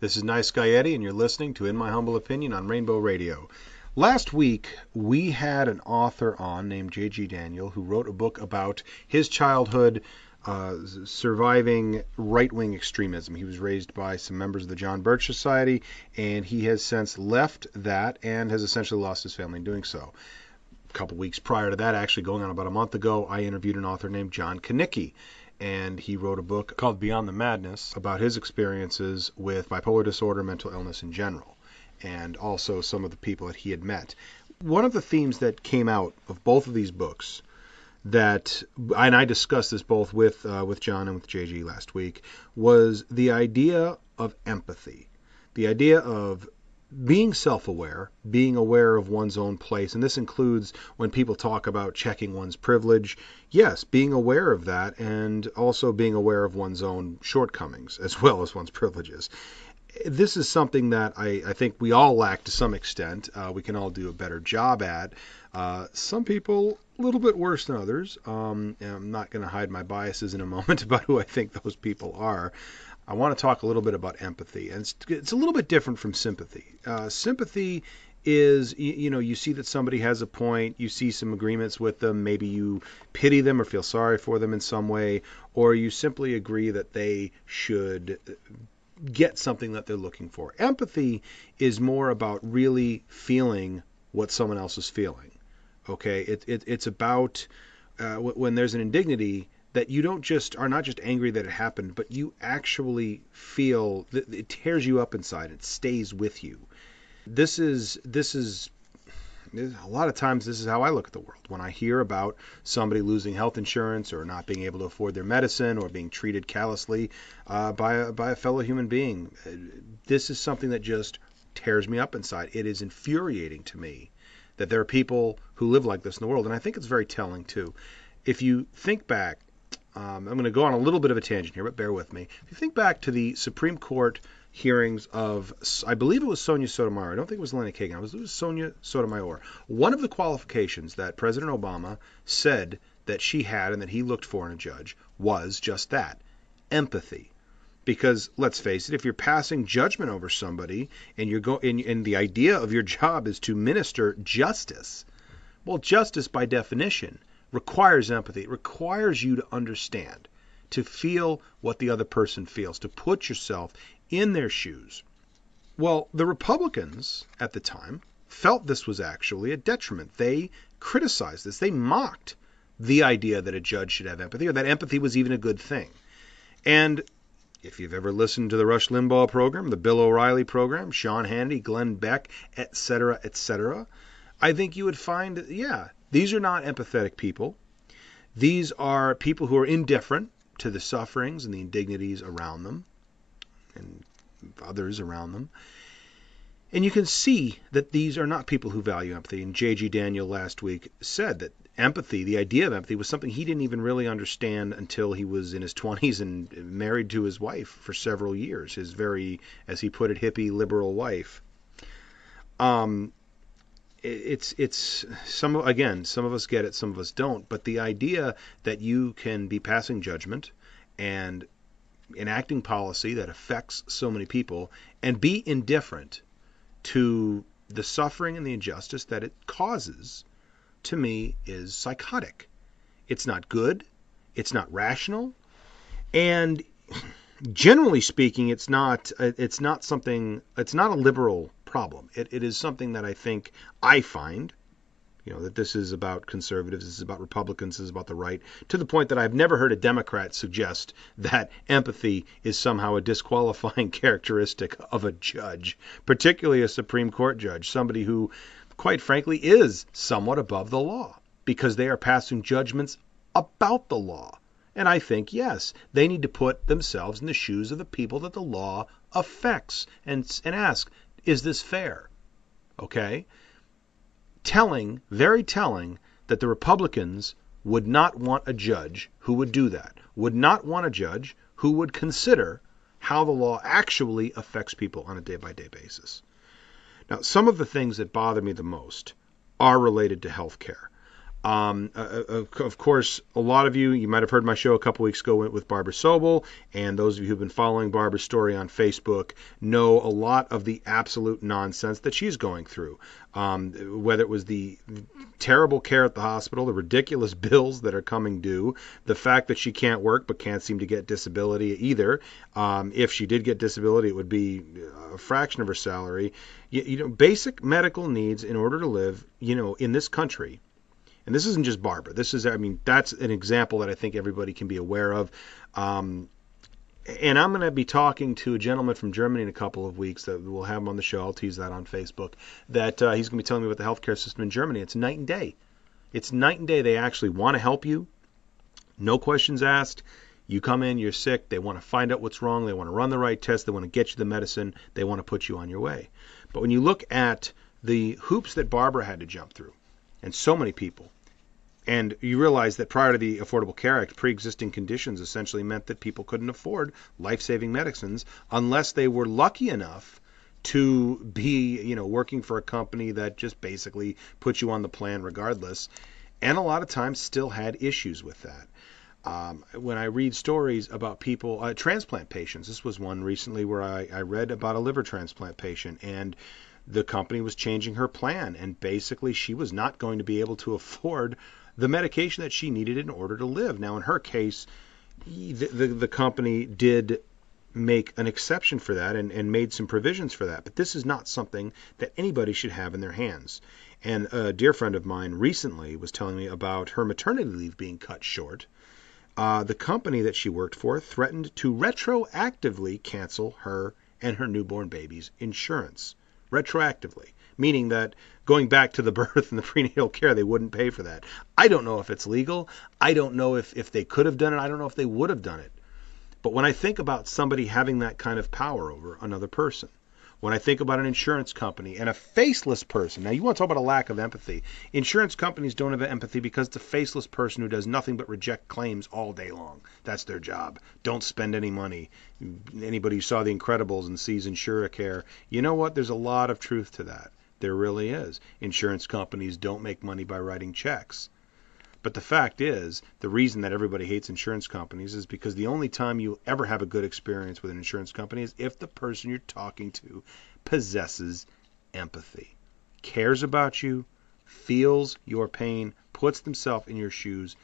This is Niceguy Eddie, and you're listening to In My Humble Opinion on Rainbow Radio. Last week, we had an author on named J.G. Daniel who wrote a book about his childhood surviving right-wing extremism. He was raised by some members of the John Birch Society, and he has since left that and has essentially lost his family in doing so. A couple weeks prior to that, actually going on about a month ago, I interviewed an author named John Kanicki, and he wrote a book called Beyond the Madness about his experiences with bipolar disorder, mental illness in general, and also some of the people that he had met. One of the themes that came out of both of these books that, and I discussed this both with John and with JG last week, was the idea of empathy, the idea of being self-aware, being aware of one's own place, and this includes when people talk about checking one's privilege, yes, being aware of that, and also being aware of one's own shortcomings as well as one's privileges. This is something that I think we all lack to some extent. We can all do a better job at. Some people a little bit worse than others. And I'm not going to hide my biases in a moment about who I think those people are. I want to talk a little bit about empathy, and it's a little bit different from sympathy. Sympathy is, you see that somebody has a point, you see some agreements with them, maybe you pity them or feel sorry for them in some way, or you simply agree that they should get something that they're looking for. Empathy is more about really feeling what someone else is feeling. Okay, it's about when there's an indignity, that you are not just angry that it happened, but you actually feel that it tears you up inside. It stays with you. This is a lot of times this is how I look at the world. When I hear about somebody losing health insurance or not being able to afford their medicine or being treated callously by a fellow human being, this is something that just tears me up inside. It is infuriating to me that there are people who live like this in the world, and I think it's very telling too. If you think back, I'm going to go on a little bit of a tangent here, but bear with me. If you think back to the Supreme Court hearings of, I believe it was Sonia Sotomayor. I don't think it was Elena Kagan. It was Sonia Sotomayor. One of the qualifications that President Obama said that she had and that he looked for in a judge was just that, empathy. Because let's face it, if you're passing judgment over somebody and the idea of your job is to minister justice, well, justice by definition requires empathy. It requires you to understand, to feel what the other person feels, to put yourself in their shoes. Well, the Republicans at the time felt this was actually a detriment. They criticized this. They mocked the idea that a judge should have empathy, or that empathy was even a good thing. And if you've ever listened to the Rush Limbaugh program, the Bill O'Reilly program, Sean Hannity, Glenn Beck, etc., I think you would find that, yeah, these are not empathetic people. These are people who are indifferent to the sufferings and the indignities around them and others around them. And you can see that these are not people who value empathy. And J.G. Daniel last week said that empathy, the idea of empathy, was something he didn't even really understand until he was in his 20s and married to his wife for several years, his very, as he put it, hippie liberal wife. It's some of us get it, some of us don't, but the idea that you can be passing judgment and enacting policy that affects so many people and be indifferent to the suffering and the injustice that it causes, to me, is psychotic. It's not good, it's not rational, and generally speaking, it's not a liberal problem. It is something that I find, that this is about conservatives, this is about Republicans, this is about the right, to the point that I've never heard a Democrat suggest that empathy is somehow a disqualifying characteristic of a judge, particularly a Supreme Court judge, somebody who, quite frankly, is somewhat above the law, because they are passing judgments about the law. And I think, yes, they need to put themselves in the shoes of the people that the law affects and ask, is this fair? Okay? Very telling that the Republicans would not want a judge who would do that, would not want a judge who would consider how the law actually affects people on a day-by-day basis. Now, some of the things that bother me the most are related to health care. Of course, a lot of you might have heard my show a couple weeks ago with Barbara Sobel, and those of you who've been following Barbara's story on Facebook know a lot of the absolute nonsense that she's going through. Whether it was the terrible care at the hospital, the ridiculous bills that are coming due, the fact that she can't work but can't seem to get disability either. If she did get disability, it would be a fraction of her salary. Basic medical needs in order to live, in this country. And this isn't just Barbara. That's an example that I think everybody can be aware of. And I'm going to be talking to a gentleman from Germany in a couple of weeks that we'll have him on the show. I'll tease that on Facebook. That he's going to be telling me about the healthcare system in Germany. It's night and day. It's night and day. They actually want to help you. No questions asked. You come in, you're sick. They want to find out what's wrong. They want to run the right test. They want to get you the medicine. They want to put you on your way. But when you look at the hoops that Barbara had to jump through, and so many people, and you realize that prior to the Affordable Care Act, pre-existing conditions essentially meant that people couldn't afford life-saving medicines unless they were lucky enough to be, working for a company that just basically put you on the plan regardless, and a lot of times still had issues with that. When I read stories about people, transplant patients, this was one recently where I read about a liver transplant patient, and the company was changing her plan, and basically she was not going to be able to afford the medication that she needed in order to live. Now, in her case, the company did make an exception for that and made some provisions for that. But this is not something that anybody should have in their hands. And a dear friend of mine recently was telling me about her maternity leave being cut short. The company that she worked for threatened to retroactively cancel her and her newborn baby's insurance. Retroactively. Meaning that going back to the birth and the prenatal care, they wouldn't pay for that. I don't know if it's legal. I don't know if they could have done it. I don't know if they would have done it. But when I think about somebody having that kind of power over another person, when I think about an insurance company and a faceless person, now you want to talk about a lack of empathy. Insurance companies don't have empathy because it's a faceless person who does nothing but reject claims all day long. That's their job. Don't spend any money. Anybody who saw The Incredibles and sees InsurACare, you know what? There's a lot of truth to that. There really is. Insurance companies don't make money by writing checks. But the fact is, the reason that everybody hates insurance companies is because the only time you ever have a good experience with an insurance company is if the person you're talking to possesses empathy, cares about you, feels your pain, puts themselves in your shoes,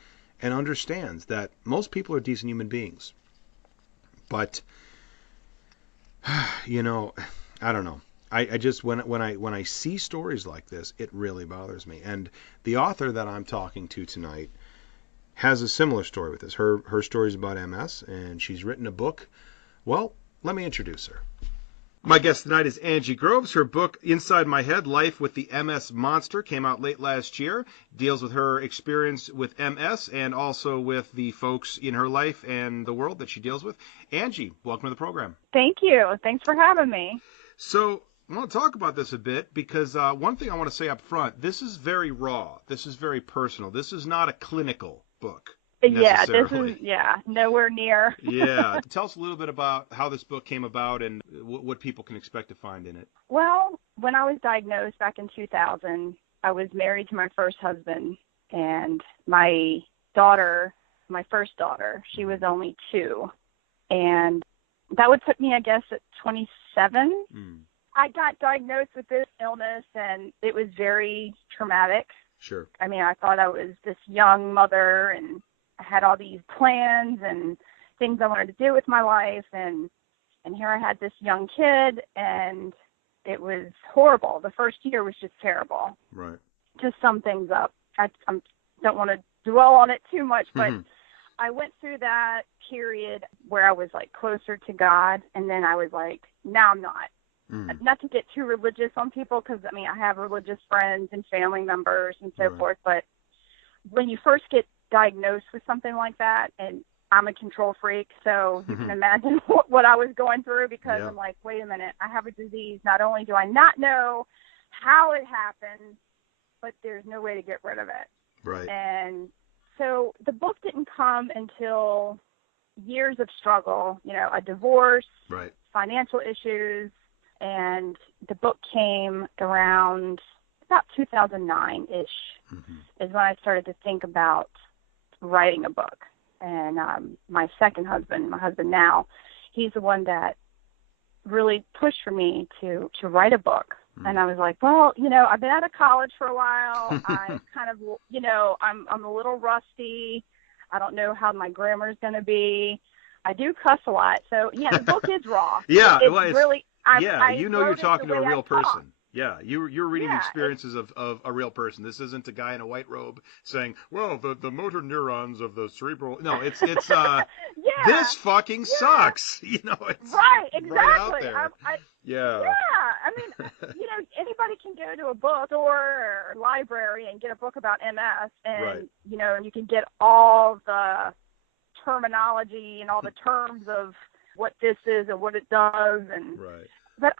and understands that most people are decent human beings. But, I don't know. I just when I see stories like this, it really bothers me. And the author that I'm talking to tonight has a similar story with this. Her story is about MS, and she's written a book. Well, let me introduce her. My guest tonight is Angie Groves. Her book, Inside My Head, Life with the MS Monster, came out late last year. Deals with her experience with MS and also with the folks in her life and the world that she deals with. Angie, welcome to the program. Thank you. Thanks for having me. So I want to talk about this a bit because one thing I want to say up front, this is very raw. This is very personal. This is not a clinical book. Yeah, this is, nowhere near. Yeah. Tell us a little bit about how this book came about and what people can expect to find in it. Well, when I was diagnosed back in 2000, I was married to my first husband, and my first daughter, she was only 2. And that would put me, I guess, at 27. I got diagnosed with this illness, and it was very traumatic. Sure. I mean, I thought I was this young mother, and I had all these plans and things I wanted to do with my life, and here I had this young kid, and it was horrible. The first year was just terrible. Right. To sum things up, I don't want to dwell on it too much, but I went through that period where I was like closer to God, and then I was like, now I'm not. Not to get too religious on people, because I mean I have religious friends and family members and so forth, but when you first get diagnosed with something like that, and I'm a control freak, so you can imagine what I was going through, because I'm like, wait a minute, I have a disease. Not only do I not know how it happened, but there's no way to get rid of it. Right. And so the book didn't come until years of struggle, a divorce, financial issues, and the book came around about 2009-ish is when I started to think about writing a book. And my second husband, my husband now, he's the one that really pushed for me to write a book. And I was like, well, you know, I've been out of college for a while. I kind of, you know, I'm a little rusty. I don't know how my grammar is going to be. I do cuss a lot. So, yeah, the book is raw. Yeah. It's really, you know, you're talking to a real person. Yeah, you're reading the experiences of a real person. This isn't a guy in a white robe saying, well, the motor neurons of the cerebral. No, it's this fucking sucks. You know, it's right, exactly. Right out there. Yeah, I mean, you know, anybody can go to a bookstore or library and get a book about MS, and you know, you can get all the terminology and all the terms of what this is and what it does, and but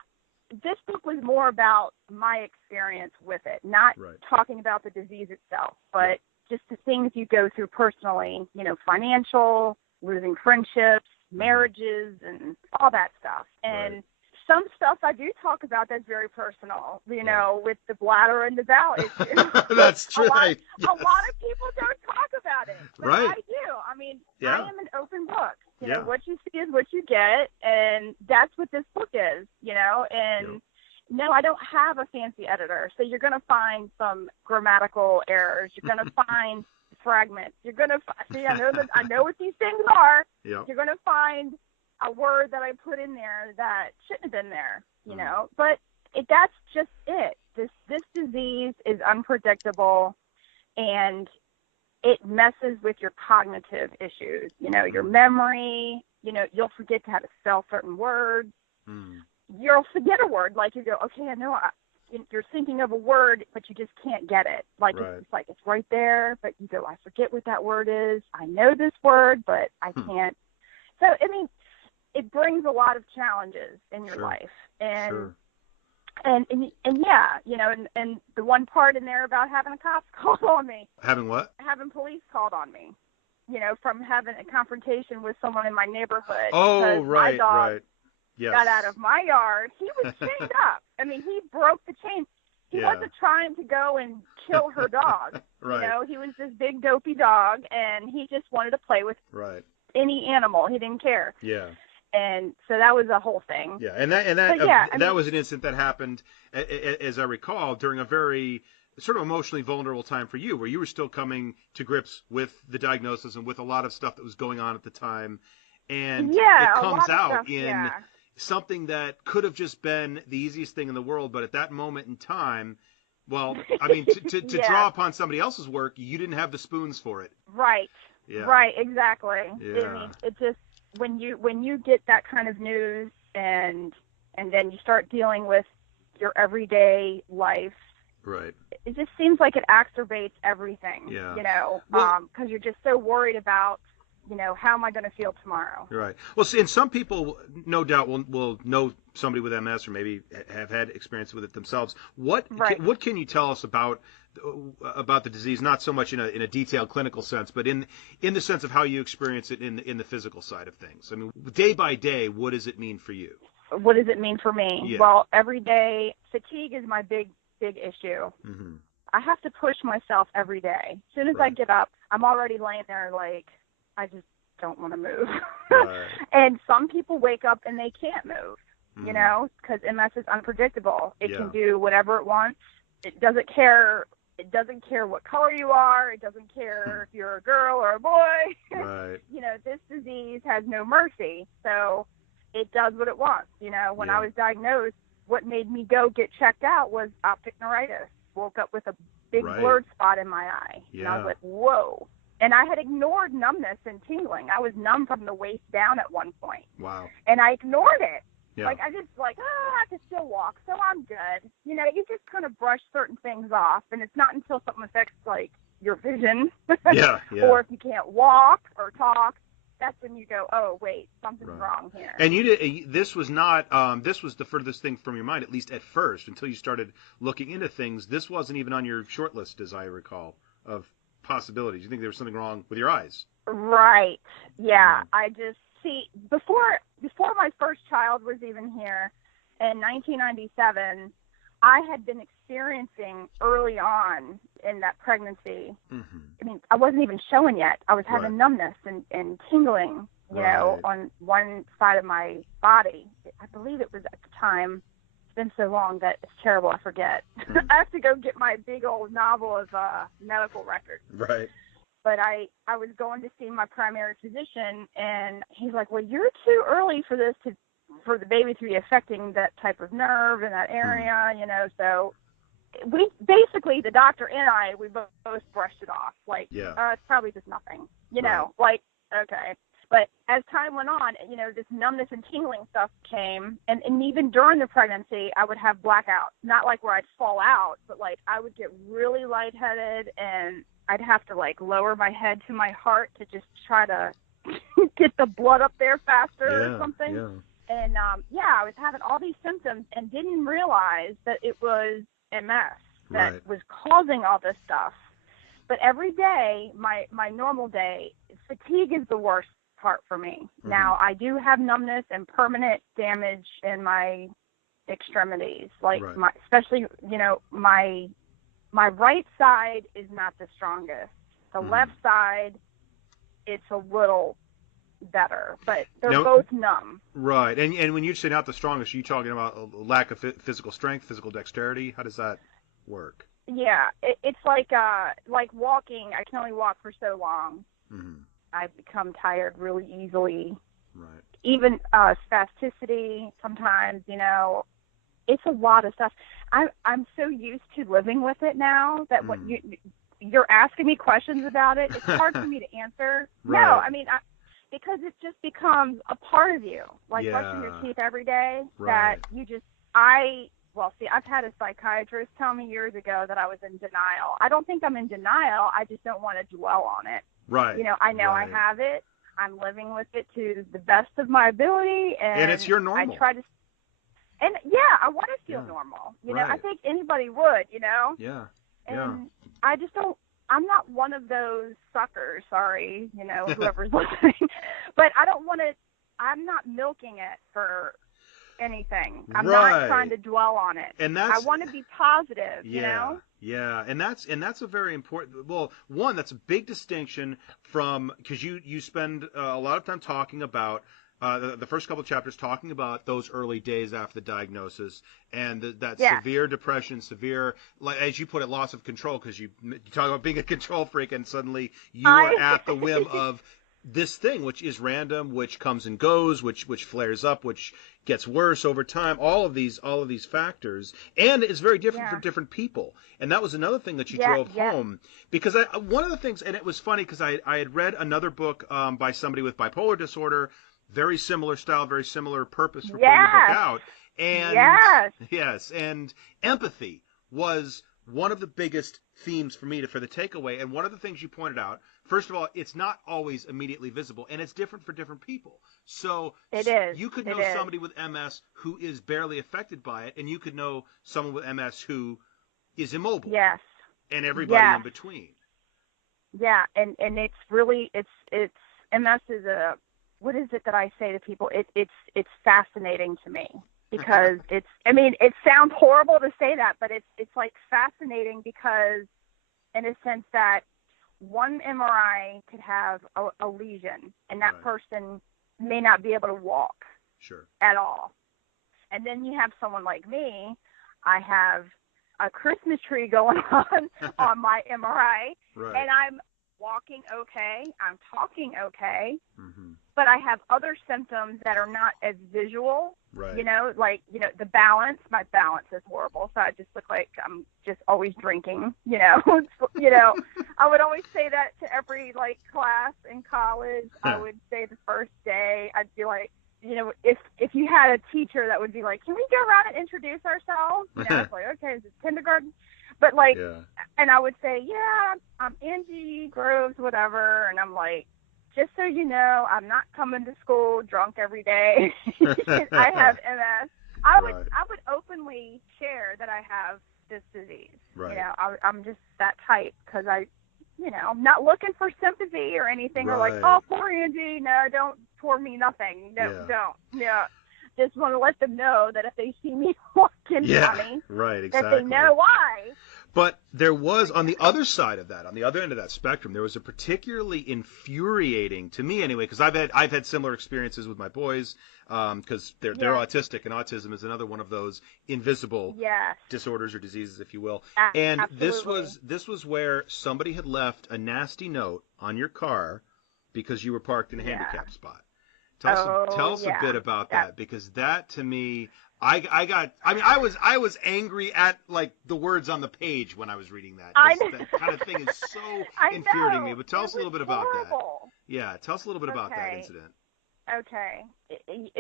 this book was more about my experience with it, not talking about the disease itself, but just the things you go through personally, you know, financial, losing friendships, marriages, and all that stuff. And some stuff I do talk about that's very personal, you know, with the bladder and the bowel issue. That's true. A lot of people don't talk about it, but I do. I mean, I am an open book. You know, what you see is what you get, and that's what this book is, you know. And no, I don't have a fancy editor, so you're going to find some grammatical errors. You're going to find fragments. You're going to see, I know what these things are. You're going to find a word that I put in there that shouldn't have been there, you know. But that's just it. This disease is unpredictable, and it messes with your cognitive issues, you know, your memory. You know, you'll forget how to spell certain words. You'll forget a word, like you go, okay, I know you're thinking of a word, but you just can't get it. Like it's like it's right there, but you go, I forget what that word is. I know this word, but I can't. So I mean, it brings a lot of challenges in your life, and yeah, you know, and the one part in there about having a cop called on me. Having what? Having police called on me. You know, from having a confrontation with someone in my neighborhood. Oh, my dog Yes. got out of my yard. He was chained up. I mean, he broke the chain. He wasn't trying to go and kill her dog. You know, he was this big dopey dog, and he just wanted to play with any animal. He didn't care. Yeah. And so that was a whole thing. Yeah, and that was an incident that happened, as I recall, during a very sort of emotionally vulnerable time for you, where you were still coming to grips with the diagnosis and with a lot of stuff that was going on at the time, and it comes out in something that could have just been the easiest thing in the world, but at that moment in time, well, I mean, to draw upon somebody else's work, you didn't have the spoons for it. Right. Yeah. Right. Exactly. Yeah. I mean, it just when you get that kind of news, and then you start dealing with your everyday life. Right. It just seems like it exacerbates everything. Yeah. You know, because you're just so worried about, you know, how am I going to feel tomorrow? Right. Well, see, and some people, no doubt, will know somebody with MS or maybe have had experience with it themselves. What can you tell us about the disease? Not so much in a detailed clinical sense, but in the sense of how you experience it in the physical side of things. I mean, day by day, what does it mean for you? What does it mean for me? Yeah. Well, every day, fatigue is my big issue. Mm-hmm. I have to push myself every day. As soon as I get up, I'm already laying there like, I just don't want to move. And some people wake up and they can't move, you know, because MS is unpredictable. It can do whatever it wants. It doesn't care. It doesn't care what color you are. It doesn't care if you're a girl or a boy. Right. You know, this disease has no mercy. So it does what it wants. You know, when I was diagnosed, what made me go get checked out was optic neuritis. Woke up with a big blurred spot in my eye. And I was like, whoa. And I had ignored numbness and tingling. I was numb from the waist down at one point. Wow. And I ignored it. Yeah. Like, I just I can still walk, so I'm good. You know, you just kind of brush certain things off, and it's not until something affects, like, your vision or if you can't walk or talk, that's when you go, oh, wait, something's wrong here. And this was not, this was the furthest thing from your mind, at least at first, until you started looking into things. This wasn't even on your short list, as I recall, of possibilities. You think there was something wrong with your eyes? Right. Yeah. I just before my first child was even here in 1997, I had been experiencing early on in that pregnancy. Mm-hmm. I mean, I wasn't even showing yet. I was having Right. numbness and tingling, you know, on one side of my body. I believe it was at the time. It's been so long that it's terrible. I forget. Mm. I have to go get my big old novel of medical records. Right. But I was going to see my primary physician, and he's like, well, you're too early for this for the baby to be affecting that type of nerve in that area, you know. So we basically, the doctor and I, we both brushed it off. Like, it's probably just nothing, you know, like, okay. But as time went on, you know, this numbness and tingling stuff came, and even during the pregnancy, I would have blackouts. Not like where I'd fall out, but like I would get really lightheaded, and I'd have to like lower my head to my heart to just try to get the blood up there faster or something. Yeah. And I was having all these symptoms and didn't realize that it was MS that was causing all this stuff. But every day, my normal day, fatigue is the worst part for me. Mm-hmm. Now, I do have numbness and permanent damage in my extremities, like especially, you know, my right side is not the strongest. The left side, it's a little better, but they're both numb. Right. And when you say not the strongest, are you talking about a lack of physical strength, physical dexterity? How does that work? Yeah, it's like walking. I can only walk for so long. Mm-hmm. I become tired really easily. Right. Even spasticity sometimes, you know. It's a lot of stuff. I'm so used to living with it now that when you're asking me questions about it, it's hard for me to answer. Right. No, I mean, because it just becomes a part of you, like brushing your teeth every day, that you just, I've had a psychiatrist tell me years ago that I was in denial. I don't think I'm in denial. I just don't want to dwell on it. Right. You know, I know I have it. I'm living with it to the best of my ability. And it's your normal. I try to, and I want to feel normal. You know, I think anybody would, you know? Yeah. And I just don't, I'm not one of those suckers, sorry, you know, whoever's listening, but I don't want to, I'm not milking it for anything. I'm not trying to dwell on it. And I want to be positive, you know? Yeah, and that's a very important, well, one, that's a big distinction from, because you spend a lot of time talking about, the first couple of chapters talking about those early days after the diagnosis and that severe depression, severe, like as you put it, loss of control, because you talk about being a control freak and suddenly you are at the whim of this thing, which is random, which comes and goes, which flares up, which gets worse over time. All of these factors, and it's very different for different people. And that was another thing that you drove home, because one of the things, and it was funny because I had read another book by somebody with bipolar disorder. Very similar style, very similar purpose for putting the book out. And and empathy was one of the biggest themes for me for the takeaway. And one of the things you pointed out, first of all, it's not always immediately visible, and it's different for different people. So you could know somebody with MS who is barely affected by it, and you could know someone with MS who is immobile. Yes. And everybody in between. Yeah, and it's really it's MS is a, what is it that I say to people? It's fascinating to me because it sounds horrible to say that, but it's like fascinating because in a sense that one MRI could have a lesion and that person may not be able to walk at all. And then you have someone like me, I have a Christmas tree going on my MRI and I'm walking okay, I'm talking okay, but I have other symptoms that are not as visual, you know, like, you know, my balance is horrible, so I just look like I'm just always drinking, you know. You know, I would always say that to every, like, class in college. I would say the first day, I'd be like, you know, if you had a teacher that would be like, can we go around and introduce ourselves? You know, it's like, okay, is this kindergarten? But, like, and I would say, I'm Angie Groves, whatever. And I'm like, just so you know, I'm not coming to school drunk every day. I have MS. I would openly share that I have this disease. You know, I'm just that type because I'm not looking for sympathy or anything or like, oh, poor Angie. No, don't pour me nothing. No, don't. Yeah. just want to let them know that if they see me walking funny, right, exactly. that they know why. But there was, on the other side of that, on the other end of that spectrum, there was a particularly infuriating, to me anyway, because I've had similar experiences with my boys, because they're autistic, and autism is another one of those invisible disorders or diseases, if you will. And Absolutely. this was where somebody had left a nasty note on your car because you were parked in a handicap spot. Tell us a bit about that, because that, to me, I was angry at, like, the words on the page when I was reading that. That kind of thing is so infuriating me. But tell us a little bit about that. Yeah, tell us a little bit about that incident. Okay.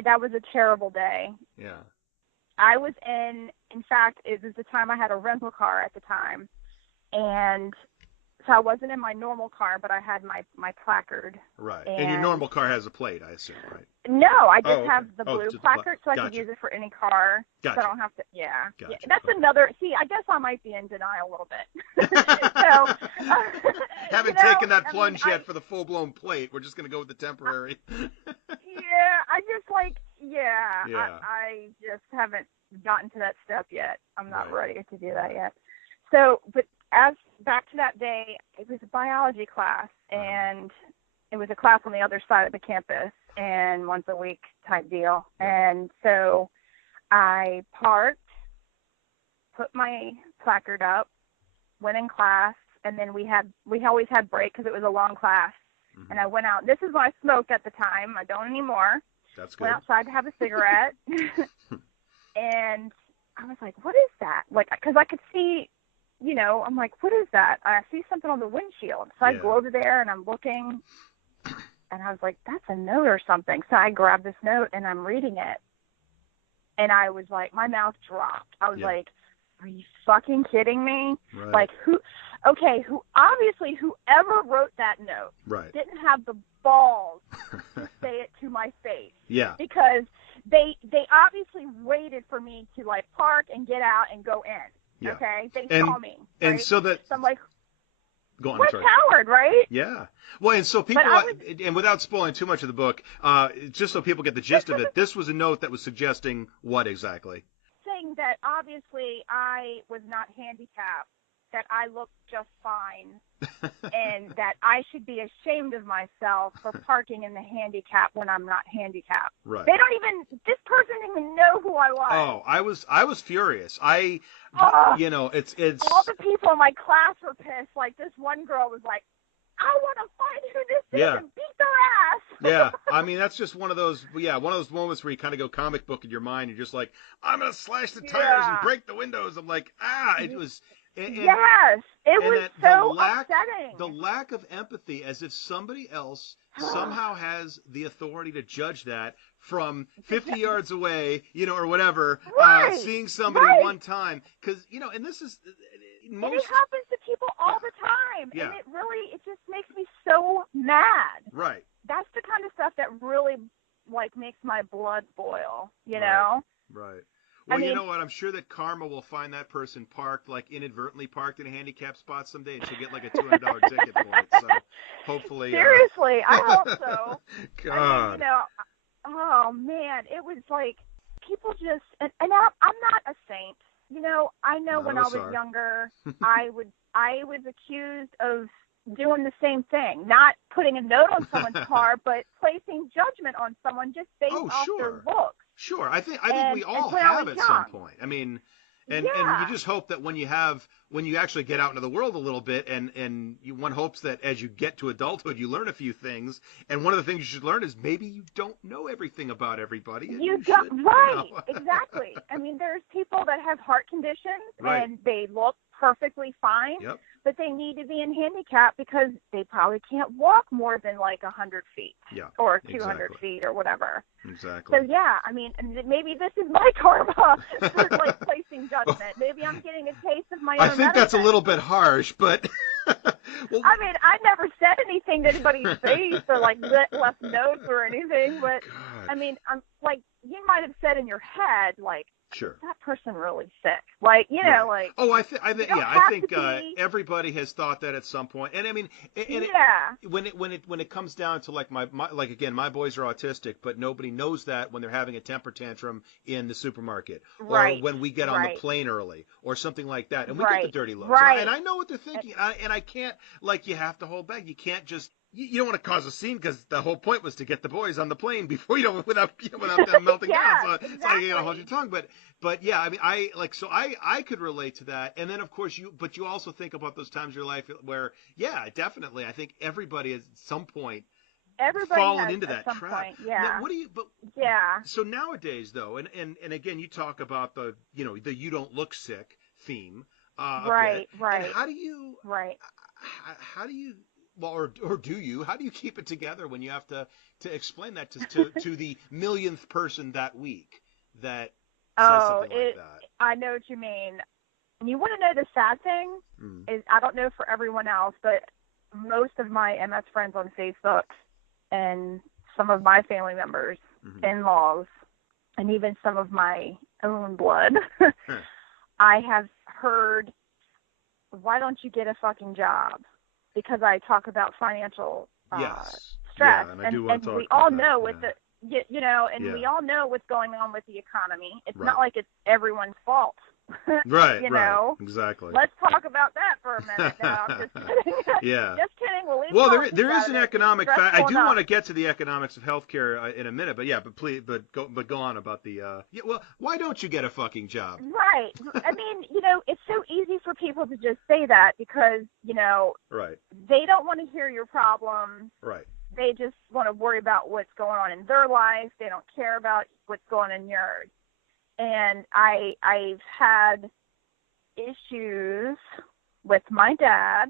That was a terrible day. Yeah. I was in fact, it was the time I had a rental car at the time. And so I wasn't in my normal car, but I had my placard. Right. And your normal car has a plate, I assume, right? No, I just have the blue placard, so I could use it for any car. Gotcha. So I don't have to, yeah. That's Okay. another, see, I guess I might be in denial a little bit. So, haven't taken that plunge yet for the full-blown plate. We're just going to go with the temporary. I just I just haven't gotten to that step yet. I'm not ready to do that yet. So, but back to that day, it was a biology class, and it was a class on the other side of the campus, and once a week type deal. And so I parked, put my placard up, went in class, and then we always had break because it was a long class. Mm-hmm. And I went out. This is when I smoked at the time. I don't anymore. That's good. Went outside to have a cigarette, and I was like, "What is that?" Like, because I could see. I'm like, what is that? I see something on the windshield. So I go over there and I'm looking, and I was like, that's a note or something. So I grabbed this note and I'm reading it. And I was like, my mouth dropped. I was like, are you fucking kidding me? Right. Like, whoever wrote that note didn't have the balls to say it to my face. Yeah. Because they obviously waited for me to, like, park and get out and go in. Yeah. Okay, they saw me, right? And so I'm like, go on, we're coward, right? Yeah. Well, and so people, and without spoiling too much of the book, just so people get the gist of it, this was a note that was suggesting what exactly? Saying that obviously I was not handicapped, that I looked just fine, and that I should be ashamed of myself for parking in the handicap when I'm not handicapped. Right. This person didn't even know who I was. Oh, I was furious. It's all the people in my class were pissed. Like, this one girl was like, I want to find who this is and beat their ass. Yeah, I mean, that's just one of those moments where you kind of go comic book in your mind. You're just like, I'm going to slash the tires and break the windows. I'm like, it was... Yes, it was so upsetting. The lack of empathy, as if somebody else somehow has the authority to judge that from 50 yards away, or whatever, seeing somebody one time. Because, and this is... it happens to people all the time. Yeah. And it just makes me so mad. Right. That's the kind of stuff that really, like, makes my blood boil, you know? Right. Well, you know what? I'm sure that karma will find that person inadvertently parked in a handicapped spot someday, and she'll get like a $200 ticket for it. So hopefully. Seriously, I hope so. God. Oh man, it was like people just, and I'm not a saint. I know when I was younger, I was accused of doing the same thing, not putting a note on someone's car, but placing judgment on someone just based off their looks. Sure, I think we all have at some point. I mean, and you just hope that when you actually get out into the world a little bit, and one hopes that as you get to adulthood, you learn a few things. And one of the things you should learn is maybe you don't know everything about everybody. You don't, right? Exactly. I mean, there's people that have heart conditions and they look perfectly fine, but they need to be in handicap because they probably can't walk more than like 100 feet or 200 feet or whatever. Exactly. So I mean, maybe this is my karma for like placing judgment. Maybe I'm getting a taste of my own I think that's a little bit harsh, but I mean, I never said anything to anybody's face or like left notes or anything, but God. I mean, I'm like, you might have said in your head, like, Sure. that person really sick? Like, you know, like. Oh, I think everybody has thought that at some point. And I mean, when it comes down to like like again, my boys are autistic, but nobody knows that when they're having a temper tantrum in the supermarket, or when we get on the plane early, or something like that, and we get the dirty looks. And I know what they're thinking, and I can't, like, you have to hold back. You can't just. You don't want to cause a scene, because the whole point was to get the boys on the plane before without them melting down. So exactly. So you gotta hold your tongue. But yeah, I mean, I could relate to that. And then of course you also think about those times in your life where, yeah, definitely, I think everybody has at some point fallen into that trap. Point, yeah. Now, what do you? But yeah. So nowadays though, and again, you talk about the you don't look sick theme. Right. And how do you? Right. How do you? Well, or do you? How do you keep it together when you have to explain that to the millionth person that week that says something like that? I know what you mean. And you want to know the sad thing is, I don't know for everyone else, but most of my MS friends on Facebook and some of my family members, in-laws, and even some of my own blood, I have heard, "Why don't you get a fucking job?" Because I talk about financial stress, and we all know with the, we all know what's going on with the economy. It's not like it's everyone's fault. Right. You know? Exactly. Let's talk about that for a minute. No, I'm just kidding. Yeah. Just kidding. Well, there is an economic fact. I do want to get to the economics of healthcare in a minute, but go on about the. Well, why don't you get a fucking job? Right. I mean, it's so easy for people to just say that because Right. They don't want to hear your problems. Right. They just want to worry about what's going on in their life. They don't care about what's going on in yours. And I've had issues with my dad,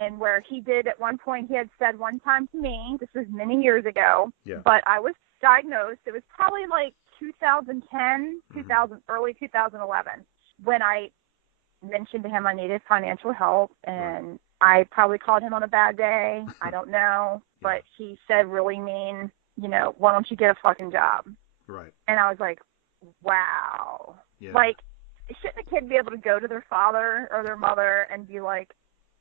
and where he did at one point, he had said one time to me, this was many years ago, but I was diagnosed, it was probably like 2010, early 2011, when I mentioned to him I needed financial help, and I probably called him on a bad day, I don't know, but he said really mean, why don't you get a fucking job? Right. And I was like, wow. Yeah. Like, shouldn't a kid be able to go to their father or their mother and be like,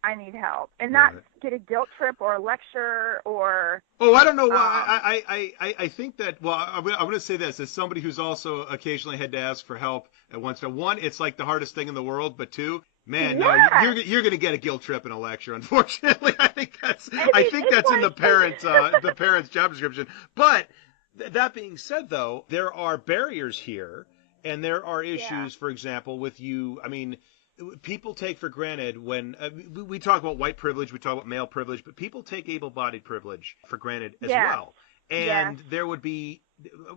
I need help, and not get a guilt trip or a lecture or... Oh, I don't know why. I think that, well, I'm going to say this, as somebody who's also occasionally had to ask for help at once. One, it's like the hardest thing in the world, but two, man, no, you're going to get a guilt trip and a lecture, unfortunately. I think that's in the parent's job description. But that being said, though, there are barriers here, and there are issues, for example, with you. I mean, people take for granted when we talk about white privilege, we talk about male privilege, but people take able-bodied privilege for granted as well. And there would be,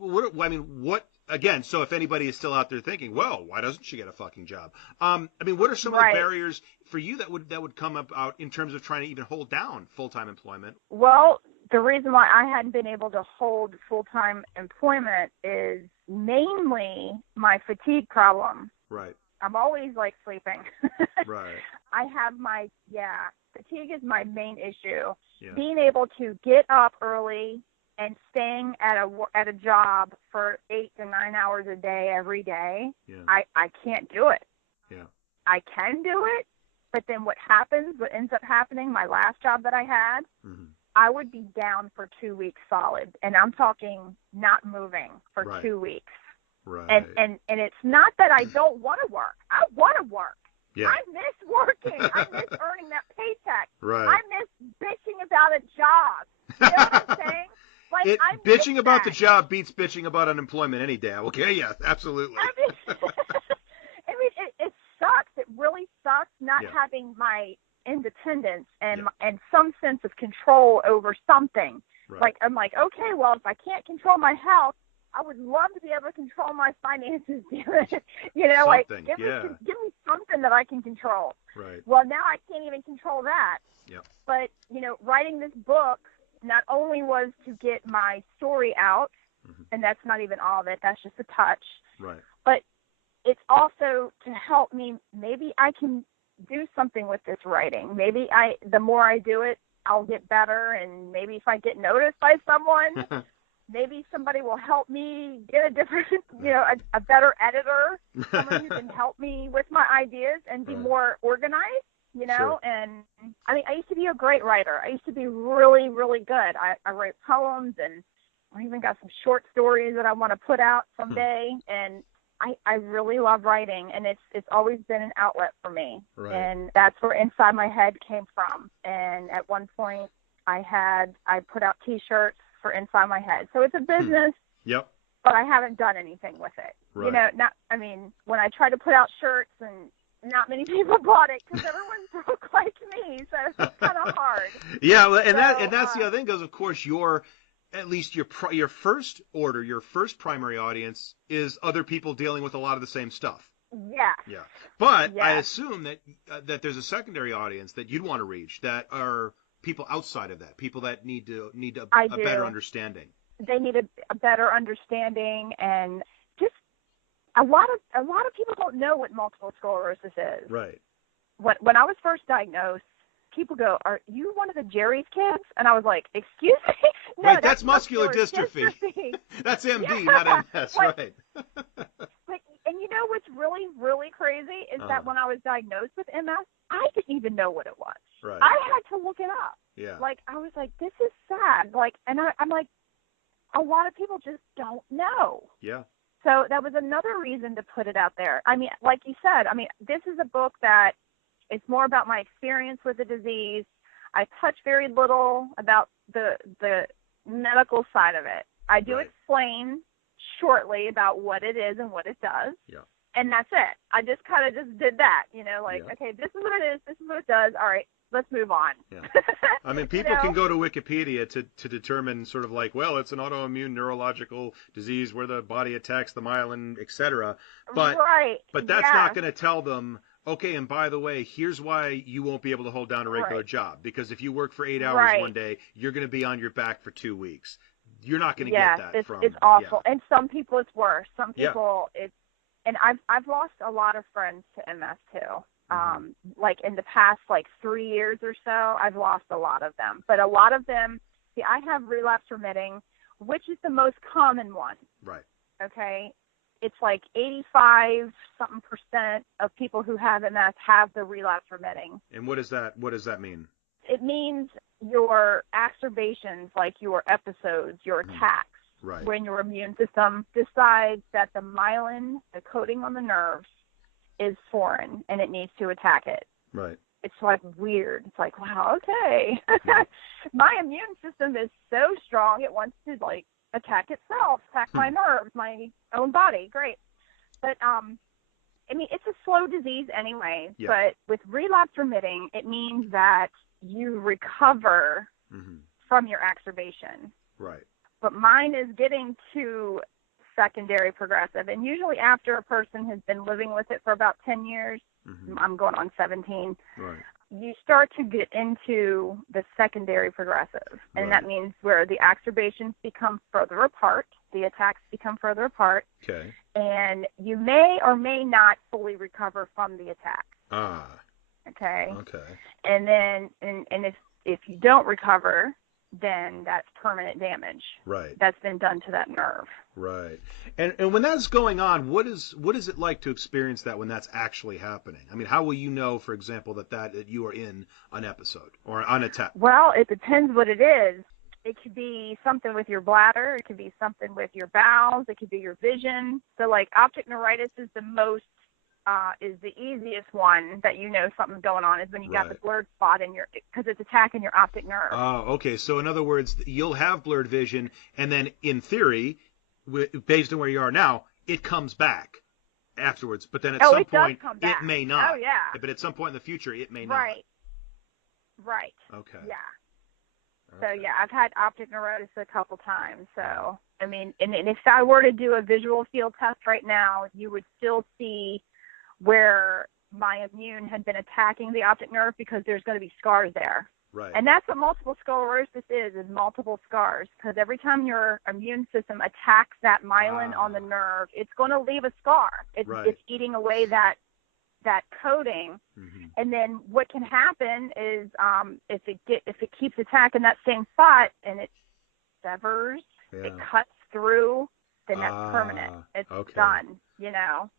what, again, so if anybody is still out there thinking, well, why doesn't she get a fucking job? I mean, what are some of the barriers for you that would come out in terms of trying to even hold down full-time employment? Well, the reason why I hadn't been able to hold full-time employment is mainly my fatigue problem. Right. I'm always like sleeping. Right. I have fatigue is my main issue. Yeah. Being able to get up early and staying at a job for 8 to 9 hours a day every day, I can't do it. Yeah. I can do it, but then what ends up happening, my last job that I had, I would be down for 2 weeks solid, and I'm talking not moving for 2 weeks. Right. And it's not that I don't want to work. I want to work. Yeah. I miss working. I miss earning that paycheck. Right. I miss bitching about a job. You know what I'm saying? Like, bitching about the job beats bitching about unemployment any day. Okay, yeah, absolutely. I mean, it sucks. It really sucks not having my independence and some sense of control over something. Right. Like, I'm like, okay, well, if I can't control my health, I would love to be able to control my finances. Like, give me something that I can control. Right. Well, now I can't even control that. Yeah. But, writing this book not only was to get my story out, and that's not even all of it, that's just a touch. Right. But it's also to help me, maybe I can do something with this writing. Maybe the more I do it, I'll get better, and maybe if I get noticed by someone, maybe somebody will help me get a different, a better editor, someone who can help me with my ideas and be more organized, Sure. And I mean, I used to be a great writer. I used to be really, really good. I write poems, and I even got some short stories that I want to put out someday. And I really love writing, and it's always been an outlet for me. Right. And that's where Inside My Head came from. And at one point I put out T-shirts for Inside My Head. So it's a business. Yep. But I haven't done anything with it. Right. When I tried to put out shirts, and not many people bought it because everyone's broke like me, so it's kind of hard. Yeah, well, and that's the other thing, because of course at least your first primary audience is other people dealing with a lot of the same stuff. Yeah. Yeah. But I assume that there's a secondary audience that you'd want to reach that are people outside of that, people that need a better understanding. They need a better understanding, and just a lot of people don't know what multiple sclerosis is. Right. When I was first diagnosed, people go, "Are you one of the Jerry's kids?" And I was like, "Excuse me?" No, wait, that's muscular dystrophy. That's MD, not MS, right? And you know what's really, really crazy is that when I was diagnosed with MS, I didn't even know what it was. Right. I had to look it up. Yeah. Like, I was like, this is sad. Like, and I'm like, a lot of people just don't know. Yeah. So that was another reason to put it out there. I mean, like you said, this is a book that is more about my experience with the disease. I touch very little about the medical side of it. I do explain shortly about what it is and what it does. Yeah. And that's it. I just kind of did that, okay, this is what it is, this is what it does. All right, let's move on. Yeah. I mean, people can go to Wikipedia to determine sort of like, well, it's an autoimmune neurological disease where the body attacks the myelin, etc. But that's not going to tell them, okay, and by the way, here's why you won't be able to hold down a regular job, because if you work for 8 hours one day, you're going to be on your back for 2 weeks. You're not going to get that from. It's awful. Yeah. And some people it's worse. Some people and I've lost a lot of friends to MS too. Like in the past 3 years or so, I've lost a lot of them. But a lot of them, see, I have relapse remitting, which is the most common one. Right. Okay. It's like 85% of people who have MS have the relapse remitting. And what does that mean? It means your exacerbations, like your episodes, your attacks, when your immune system decides that the myelin, the coating on the nerves, is foreign and it needs to attack it. Right. It's like weird. It's like, wow, okay. My immune system is so strong it wants to attack itself, attack my nerves, my own body. Great. But it's a slow disease anyway. Yeah. But with relapse remitting, it means that you recover from your exacerbation. Right. But mine is getting to secondary progressive. And usually after a person has been living with it for about 10 years, I'm going on 17, you start to get into the secondary progressive. And that means where the exacerbations become further apart, the attacks become further apart. Okay. And you may or may not fully recover from the attack. Ah. Okay. Okay. And then, and if you don't recover, then that's permanent damage. Right. That's been done to that nerve. Right. And when that's going on, what is it like to experience that when that's actually happening? I mean, how will you know, for example, that you are in an episode or an attack? Well, it depends what it is. It could be something with your bladder. It could be something with your bowels. It could be your vision. So optic neuritis is the easiest one that something's going on, is when you got the blurred spot because it's attacking your optic nerve. Oh, okay. So in other words, you'll have blurred vision, and then in theory, based on where you are now, it comes back afterwards. But then at some point, it may not. Oh, yeah. But at some point in the future, it may not. Right. Okay. Yeah. So, yeah, I've had optic neuritis a couple times. So, I mean, and if I were to do a visual field test right now, you would still see where my immune had been attacking the optic nerve, because there's going to be scars there. Right. And that's what multiple sclerosis is multiple scars, because every time your immune system attacks that myelin on the nerve, it's going to leave a scar. It's eating away that coating. And then what can happen is if it keeps attacking that same spot and it severs it cuts through, then that's permanent. It's done. You know,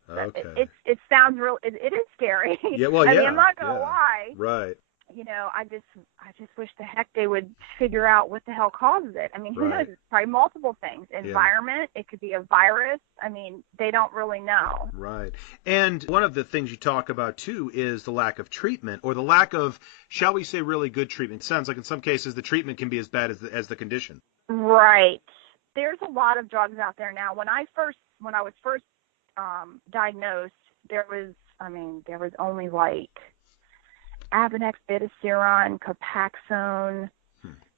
it sounds real. It is scary. Yeah, well, I mean, I'm not gonna lie. Right. You know, I just wish the heck they would figure out what the hell causes it. I mean, who knows? It's probably multiple things. Environment. It could be a virus. I mean, they don't really know. Right. And one of the things you talk about too is the lack of treatment, or the lack of, shall we say, really good treatment. It sounds like in some cases the treatment can be as bad as the condition. Right. There's a lot of drugs out there now. When I was first diagnosed, there was only like Avonex, Betaseron, Copaxone,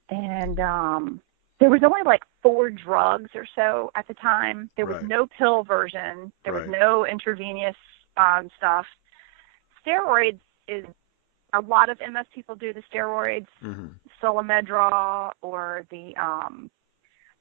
and there was only like 4 drugs or so at the time. There was no pill version. There was no intravenous stuff. Steroids is, a lot of MS people do the steroids, Solomedrol or the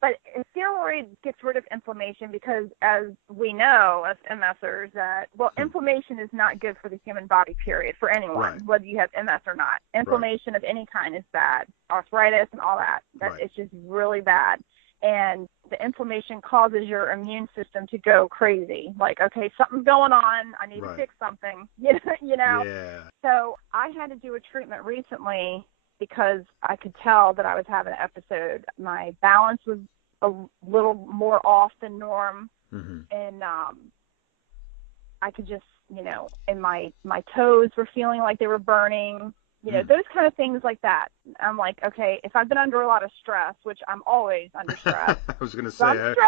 but steroids gets rid of inflammation because, as we know as MSers, that, well, inflammation is not good for the human body, period, for anyone, whether you have MS or not. Inflammation of any kind is bad. Arthritis and all that. It's just really bad. And the inflammation causes your immune system to go crazy. Like, okay, something's going on. I need to fix something. You know? Yeah. So I had to do a treatment recently because I could tell that I was having an episode. My balance was a little more off than norm, and I could just, you know, and my toes were feeling like they were burning, you know, those kind of things like that. I'm like, okay, if I've been under a lot of stress, which I'm always under stress. I was going to say,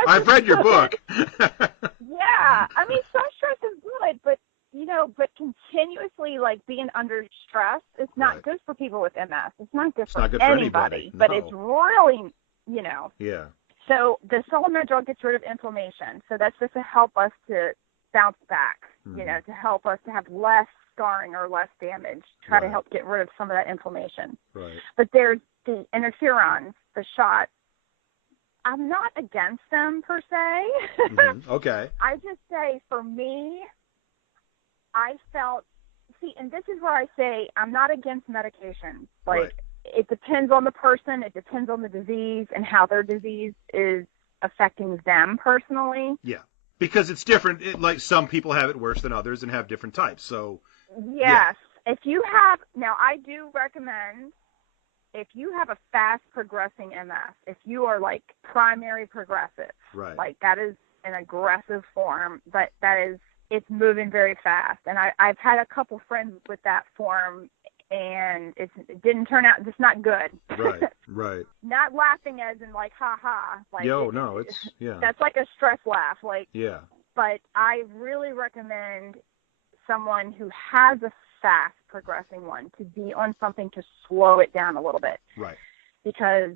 I've read your book. Yeah, I mean, some stress is good, but you know, but continuously, like, being under stress, it's not good for people with MS. It's not good for anybody. No. But it's really, you know. Yeah. So the Solomedrol gets rid of inflammation. So that's just to help us to bounce back, you know, to help us to have less scarring or less damage, try to help get rid of some of that inflammation. Right. But there's the interferons, the shots. I'm not against them per se. Okay. I just say, for me, I felt, and this is where I say I'm not against medication. Like, it depends on the person, it depends on the disease and how their disease is affecting them personally. Yeah, because it's different. Like, some people have it worse than others and have different types. So, yes, if you have, now I do recommend, if you have a fast progressing MS, if you are like primary progressive, like that is an aggressive form, but that is, it's moving very fast. And I've had a couple friends with that form, and it didn't turn out, it's not good. Right. Not laughing as in like, ha ha. Like, that's like a stress laugh. Like, but I really recommend someone who has a fast progressing one to be on something to slow it down a little bit. Right. Because